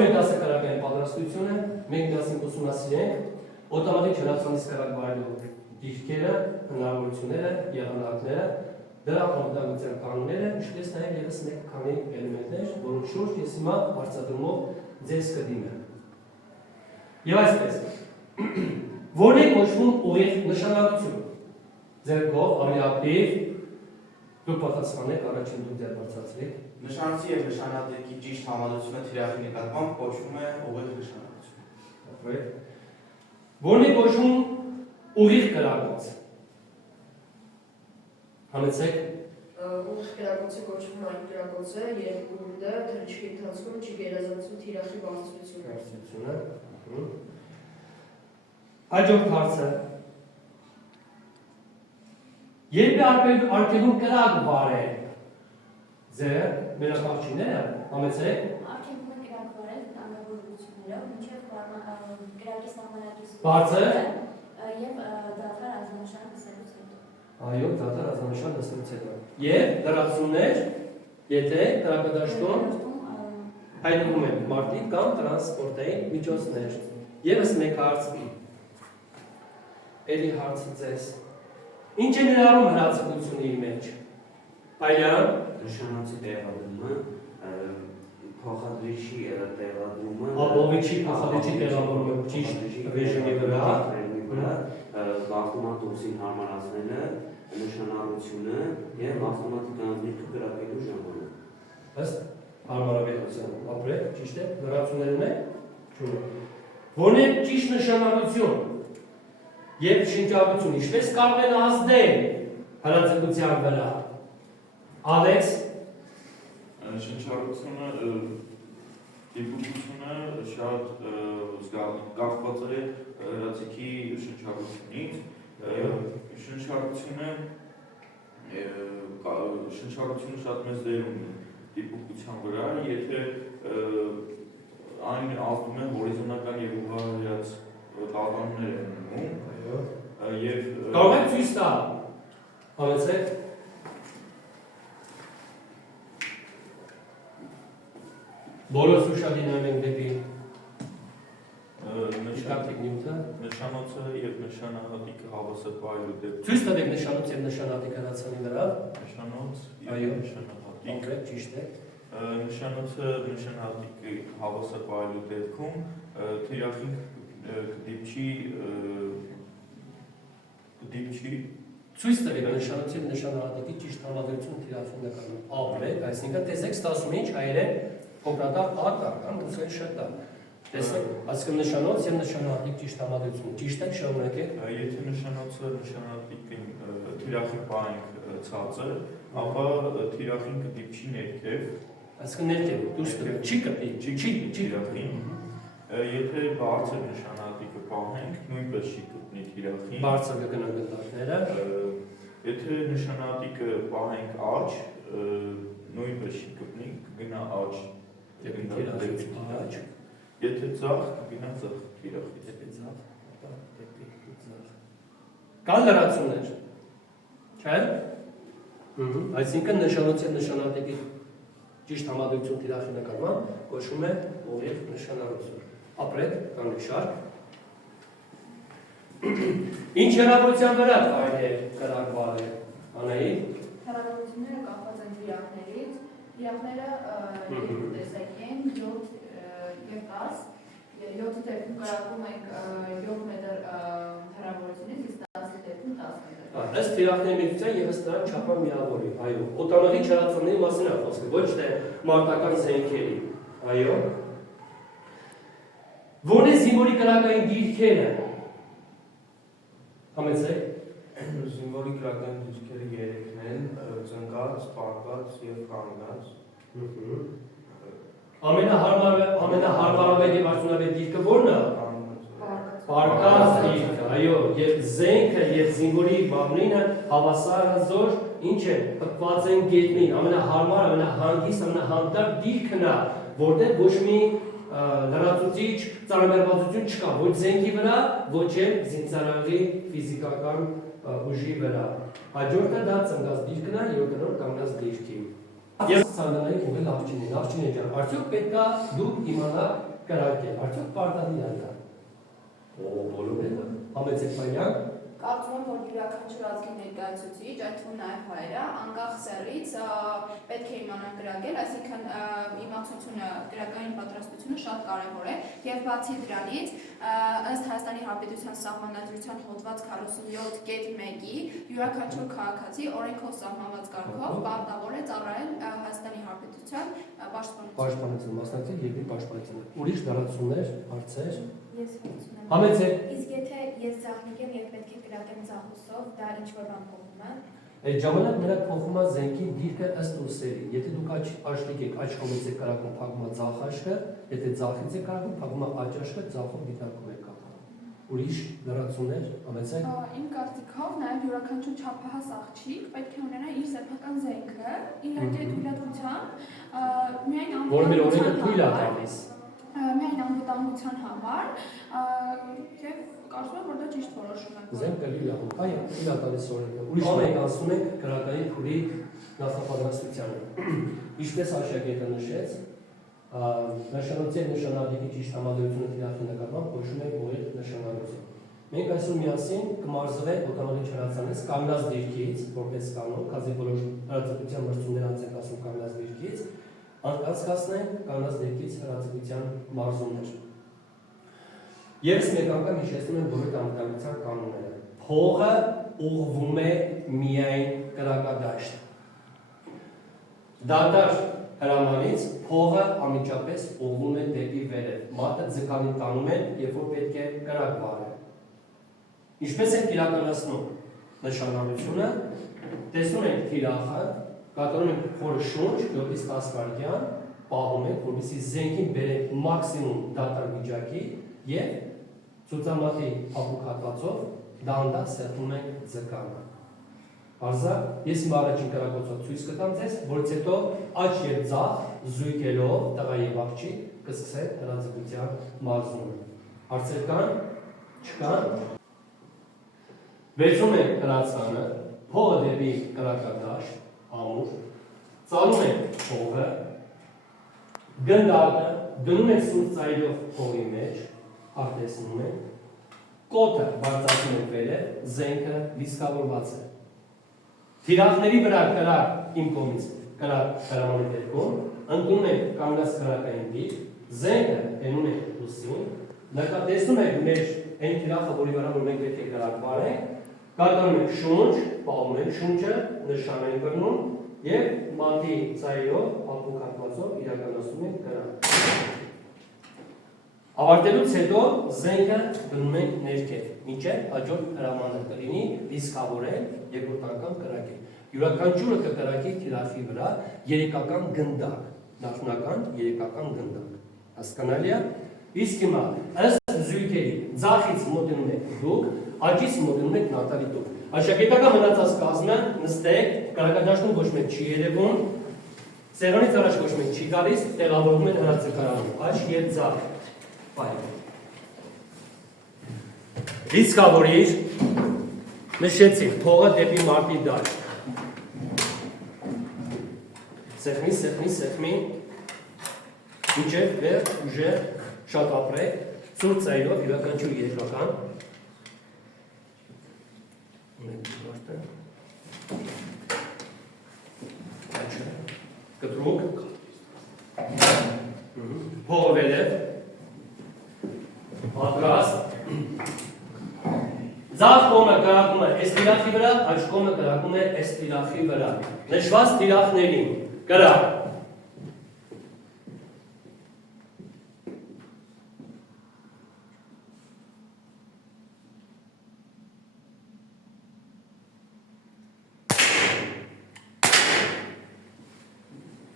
մեր դասակարգային պատրաստությունը, մենք դասին ուսումնասիրենք օտոմատիկ չլացանի սկարակ վայրելու դիրքերը, հնարավորությունները, եղանակները, դրա անվտանգության կանոնները, ինչպես նաև ևս մեկ քանի էլեմենտներ, որոնց շուրջ ես հիմա հարցադրումով ձեզ կդիմեմ։ Եվ այսպես, որն է կոչվում ուղիղ նշանակություն։ Ձեր կողմ ավելի ակտիվ դուք պատասխանեք, առաջին դուք ձեր բարձրացրեք։ Նշանցի եւ նշանատեկի ճիշտ համադրությունը թիրախի նկատմամբ կոչվում է ուղիղ նշանակություն։ Որն է կոչվում ուղիղ կրակոց։ Համեցեք։ Ուղիղ կրակոցը կոչվում այն կրակոցը, երբ ուղդը թռիչքի ընթացքում չի գերազանցում թիրախի բարձրությունը։ Հաջորդ հարցը։ Երբ է արգելում կրակ վարել, ձեր մենակարչիները, համեցեք։ Արգելում է կրակ վարել անգավորություններով, մինչև կրակի սահմանակից Բարձր։ և դադար ազնվշան լսելուց հետո։ Այո, դադար ազնվշան լսելուց հետո։ Եվ լրացումներ, եթե կրակադաշտում հայտնվում են մարդիկ կամ տրանսպորտային միջոցներ։ Եվս մեկ հարց, էլի հարցը ձեզ։ Ինչ է ներառում հրացակությունը իր մեջ։ Այլյան։ Նշանացի տեղադրումը, փոխադրիչի տեղադրումը, ապօրինի փոխադրիչի տեղավորումը ճիշտ ռեժիմի վրա, ավտոմատոսին հարմարացնելը, նշանառությունը եւ ավտոմատիկան դիրքը գրակելու ժամանակ։ Ըստ հարմարավետության ապրեք, ճիշտ է, լրացումներ ունեք, չունեք։ Որն է ճիշտ նշանառություն եւ շինչառություն, ինչպես կարող են ազդել հրացակության վրա։ Ալեքս շնչառությունը դիպուկությունը շատ կախված է հրացիկի շնչառությունից, շնչառությունը շատ մեծ դեր ունի դիպուկության վրա, եթե այն ազդում է հորիզոնական եւ ուղղահայաց կատարումներ են ունում, եւ կարող եք ցույց տալ, համեցեք։ Բոլորս ուշադիր նայում ենք դեպի նշանոցը եւ նշանահատիկը հավասար պայելու դեպքում։ Ցույց տվեք նշանոց եւ նշանհատիկ հրացանի վրա։ Նշանոց այո, նշանահատիկ։ կոնկրետ ճիշտ է։ Նշանոցը նշանահատիկը հավասար պայելու դեպքում թիրախին կդիպչի Ցույց տվեք նշանոց եւ նշանահատիկի ճիշտ համադրությունը թիրախին նկատմամբ։ Ապրեք, այսինքն տեսեք ստացվում է ինչ հայերեն փոքրատար ակա կամ ռուսերեն շտա։ Տեսեք, այսինքն նշանոց եւ նշանահատիկ ճիշտ համադրությունը։ Ճիշտ է, շարունակեք։ Եթե նշանոցը նշանահատիկին թիրախին պահենք ցածր, ապա թիրախին կդիպչի ներքև, այսինքն ներքև դուրս կգա, չի կպի, չի թիրախին։ Եթե բարձր նշանահատիկը պահենք, նույնպես չի կպնի թիրախին։ Բարձր կգնա գնդակները։ Եթե նշանահատիկը պահենք աջ, նույնպես չի կպնի, կգնա աջ։ Եթե ձախ, կգնա ձախ թիրախից։ Կան լրացումներ, չէ՞։ Այսինքն նշանոց եւ նշանահատիկի ճիշտ համադրություն թիրախի նկատմամբ կոչվում է ուղիղ նշանառություն։ Ապրեք, կանգնեք շարք։ Ինչ հեռավորության վրա կարելի է կրակ վարել, Անահիտ։ Հեռավորությունները կախված են թիրախներից, թիրախները երկու տեսակի են, 7 եւ 10, 7-ի դեպքում կրակում ենք 7 մետր հեռավորությունից, իսկ 10-ի դեպքում 10 մետր։ Ըստ թիրախների մեծության եւս նրան չափա միավորի, այո։ Օտանավի չարացանների մասին է խոսքը, ոչ թե մարտական զենքերի, այո։ Որն է զինվորի կրակային դիրքերը։ Համեցեք։ Զինվորի կրակային դիրքերը 3-ն են՝ ծնկած, պառկած եւ կանգնած։ Ամենահարմարավետ եւ արդյունավետ դիրքը ո՞րն է։ Պառկած դիրքը, այո, եւ զենքը եւ զինվորի բաղնինը հավասարազոր ինչ է, պտված են գետնին, ամենահարմար, ամենահանգիստ, ամենահանդարտ դիրքն է, որտեղ ոչ մի լրացուցիչ ծանրաբեռվածություն չկա, ոչ զենքի վրա, ոչ էլ զինծառայողի ֆիզիկական ուժի վրա։ Հաջորդը դա ծնկած դիրքն է, երկրորդ կանգնած դիրքին։ Ես ցանկանայի ուղղել աղջինին ջան, արդյոք պետք է դուք իմանաք կրակել։ Արդյոք պարտադիր է դա։ Բոլոր հետը։ Համեցեք Փայլյան։ Կարծում եմ, որ յուրաքանչյուր ազգի ներկայացուցիչ, այդ թվում նաև հայերը, անկախ սեռից պետք է իմանան կրակել, այսինքն իմացությունը, կրակային պատրաստությունը շատ կարևոր է եւ բացի դրանից, ըստ Հայաստանի Հանրապետության Սահմանադրության հոդված 47.1-ի յուրաքանչյուր քաղաքացի օրենքով սահմանված կարգով պարտավոր է ծառայել Հայաստանի Հանրապետության պաշտպանություն, մասնակցել երկրի պաշտպանությանը։ Ուրիշ դարացումներ, հարցեր։ Ես հարցում եմ։ Համեցեք։ Իսկ եթե ես ձախնիկ եմ եւ պետք է կրակեմ ձախուսով, դա ինչ որ բան փոխում է։ Այդ ժամանակ նրանք փոխում է զենքի դիրքը ըստ ուսերի։ Եթե դուք աչքիկ եք, աչ կողմից եք կրակում, փակում է ձախ աչքը, եթե ձախից եք կրակում, փակում է աջ աչքը, ձախով դիտարկում եք կապը։ Ուրիշ լրացումներ, համեցեք։ Իմ կարծիքով նաև յուրաքանչյուր չափահաս աղջիկ պետք է ունենա իր սեփական զենքը, իհարկե թույլատվությամբ, միայն Որը մեր օրենքը թույլ է տալիս։ Միայն անվտանգության համար եւ կարծում եմ, որ դա ճիշտ որոշում է։ Զենք կլի լավ, այո, թույլ է տալիս օրենքը։ Ուրիշ մենք ասում ենք կրակային փուլի նախապատրաստությանը։ Ինչպես աշակերտը նշեց, նշանոցի նշանադեպի ճիշտ համադրությունը թիրախի նկատմամբ կոչվում է ողջ նշանալուծում։ Մենք այսօր միասին կմարզվենք օտանավի չարացանից կանգնած դիրքից, որպես կանոն, քանի բոլոր հրացակցության մրցումներ անցենք ասում կանգնած դիրքից, անցկացնենք կանգնած դիրքից հրացակցության մարզումներ։ Ես մեկ անգամ հիշեցնում եմ բոլոր անվտանգության կանոնները։ Փողը ուղղվում է միայն կրակադաշտ։ Դատարկ հրամանից փողը անմիջապես ուղղվում է դեպի վերև։ Մատը ձգանին տանում են, երբ որ պետք է կրակ վարել։ Ինչպես են իրականացնում նշանալությունը, տեսնում ենք թիրախը, կատարում ենք փորը շունչ, 7-ից 10 վայրկյան, պահում ենք, որպեսզի զենքին բերենք մաքսիմում դատարկ վիճակի եւ ցուցամատի փափուկ հատվածով դանդաղ սեղմում ենք ձկանը։ Հարզա, ես իմ առաջին կրակոցով ցույց կտամ ձեզ, որից հետո աջ եւ ձախ զույգելով տղա եւ աղջիկ կսկսեն հրաձգության մարզումը։ Հարցեր կան? Չկան։ Վերցում ենք հրացանը, փողը դեպի կրակադաշտ, ամուր, ծալում ենք փողը, գնդակը դնում ենք սուրճ ծայրով փողի մեջ, արտեսնում ենք, կոթը բարձրացնում ենք վերև, զենքը լիսկավորված է։ Թիրախների վրա կրակ իմ կողմից կրակ հրամանի դեպքում, ընդունում ենք կանգնած կրակային դիրք, զենքը հենում ենք ուսին, նկատեցնում ենք մեր այն թիրախը, որի վրա որ մենք պետք է կրակ վարենք, կատարում ենք շունչ, պահում ենք շունչը, նշան ենք բռնում եւ մատի ծայրով, փափուկ հատվածով իրականացնում ենք կրակ։ Ավարտելուց հետո զենքը դնում ենք ներքև, մինչև հաջորդ հրամանը կլինի լիսկավորել երկրորդ անգամ կրակել։ Յուրաքանչյուրը կկրակի թիրախի վրա երեկական գնդակ, նախնական երեկական գնդակ։ Հասկանալի է։ Իսկ հիմա ըստ զույգերի ձախից մոտենում եք դուք, աջից մոտենում եք Նատալի դուք։ Աշակերտական մնացած կազմը նստեք, կրակադաշտում ոչ մեկ չի երևում, սեղանից առաջ ոչ մեկ չի գալիս, տեղավորվում են հրացակարանում, աջ եւ ձախ։ Լիսկավորիր, նշեցիք, փողը դեպի մարտի դաշտ։ Սեղմի, մինչև վեր, ուժեղ, շատ ապրեք, սուրճ ծայրով, յուրաքանչյուր երկրական։ Կտրուկ, փողը վերև, պատրաստ, ձախ կողմը կրակում է այս թիրախի վրա, աջ կողմը կրակում է այս թիրախի վրա, նշված թիրախներին, կրակ։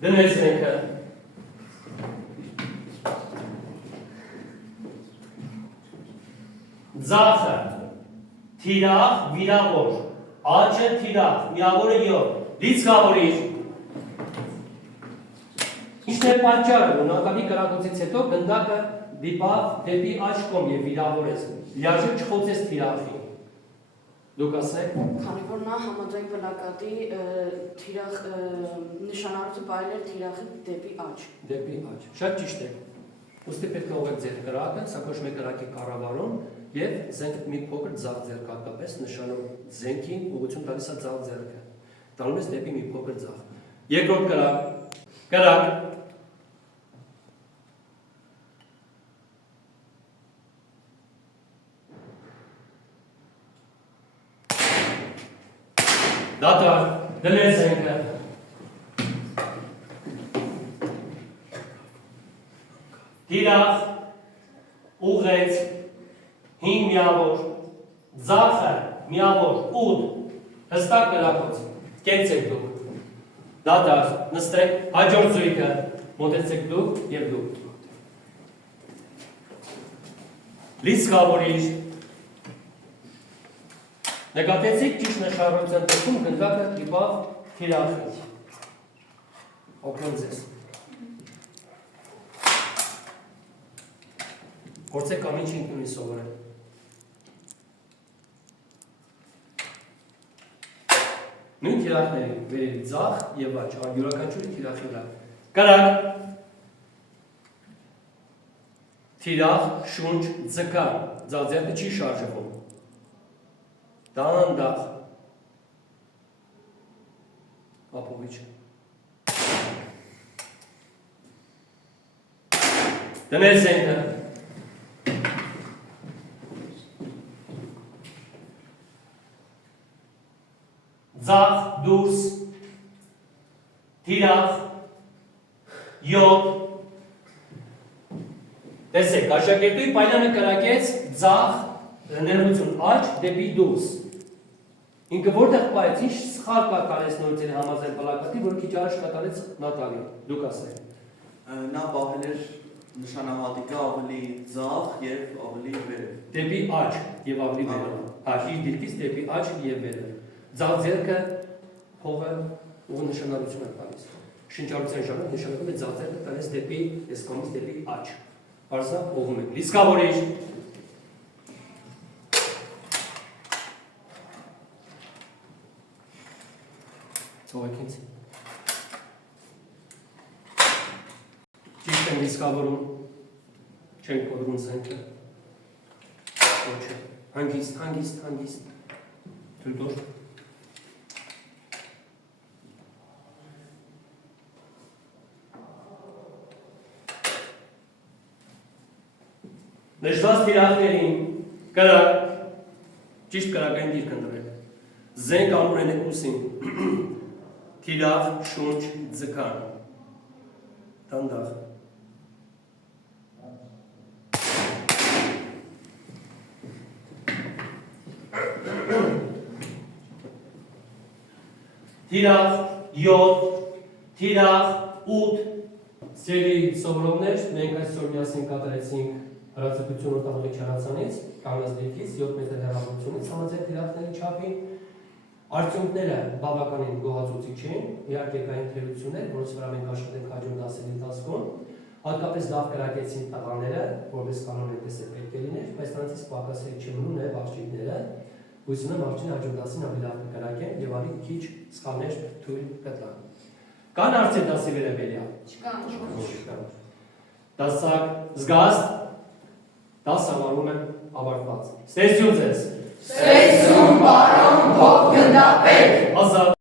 Դնես ենքը, ձախը, թիրախ, վիրավոր, աջը, թիրախ, վիրավորը յոտ, լիցկավորիր։ Ինչն է պատճառը, որ Նատալի կրակոցից հետո գնդակը դիպավ դեպի աջ կողմ եւ վիրավորեց, լիարժեք չխոցեց թիրախին։ Դուք ասեք։ Քանի որ նա համաձայն բնակատի թիրախ նշանառությունը բայել էր թիրախի դեպի աջ։ Դեպի աջ։ Շատ ճիշտ է։ Ոստի պետք է ուղղեք ձեր կրակը, սա կոչվում է կրակի կառավարում եւ զենքը մի փոքր ձախ ձեռք հատկապես նշանում զենքին ուղղություն տալիս է ձախ ձեռքը։ Տանում ես դեպի մի փոքր ձախ։ Երկրորդ կրակ, կրակ։ Դատար, դնել զենքը։ Դիրախ, ուղեց, 5 միավոր, ձախը, միավոր, 8, հստակ կրակոց, կեցեք դուք, դատար, նստեք, հաջորդ զույգը, մոտեցեք դուք և դուք։ Լիսկավորիր, նկատեցիք ճիշտ նշարության տքում գնդակը տիպավ թիրախը, օգնում ձեզ։ Գործեք ամեն ինչ ինքնուրույն սովորել։ Նույն թիրախների վերևի ձախ և աջ, յուրաքանչյուրի թիրախի վրա։ Կրակ, թիրախ, շունչ, ձգար, ձախձեռքը չի շարժվում։ Դանդաղ, ապովիչ։ Դնել զենքը։ Ձախ, դուրս, թիրախ, 7, տեսեք, աշակերտուի պայլանը կրակեց ձախ, ներմություն աջ դեպի դուրս, ինքը որտեղ պայեց, ինչ սխալ կատարեց նորցերի համազայն պլակատի, որ քիչ առաջ կատարեց Նատալին, դուք ասեք։ Նա պահել էր նշանահատիկը ավելի ձախ և ավելի վերև։ Դեպի աջ և ավելի վերև, իր դիրքից դեպի աջ և վերև։ Ձախ ձեռքը փողը ուղղ նշանալություն է տալիս։ Շնչառության ժամանակ նշանակում է ձախ ձեռքը տալիս դեպի այս կողմից դեպի աջ։ Պարզա ուղղում եք։ Լիսկավորիր։ Ցողեք ինձ։ Ճիշտ եմ լիսկավորում։ Չենք կոտրում զենքը։ Ոչ է։ Հանգիստ, հանգիստ, հանգիստ։ Թույլ տուր։ Նշված թիրախներին կրակ, ճիշտ կրակային դիրք ընտրել, զենք ամուր են ուսին, թիրախ, շունչ, ձգան, դանդաղ։ Թիրախ, 7, թիրախ, 8, սերի սովորողներ, մենք այսօր միասին կատարեցինք հրացակություն օտանալի չարացանից, կանգնած դիրքից 7 մետր հեռավորությունից համաձայն թիրախների չափին, արդյունքները բավականին գոհացուցիչ են, իհարկե կային թերություններ, որոնց վրա մենք աշխատենք հաջորդ դասերի ընթացքում, հատկապես լավ կրակեցին տղաները, որպես կանոն այդպես է պետք է լիներ, բայց նրանցից պակասել չմնում նաև աղջիկները, հույս ունեմ աղջիկները հաջորդ դասին ավելի լավ կկրակեն եւ ավելի քիչ սխալներ թույլ կտան։ Կան արդյոք դասի վերաբերյալ։ Չկան։ Դասակ զգաստ, դաս համարում եմ ավարտված։ Ստեսյուն ձեզ։ Ստեսյուն, պարոն փոխգնդապետ։ Ազատ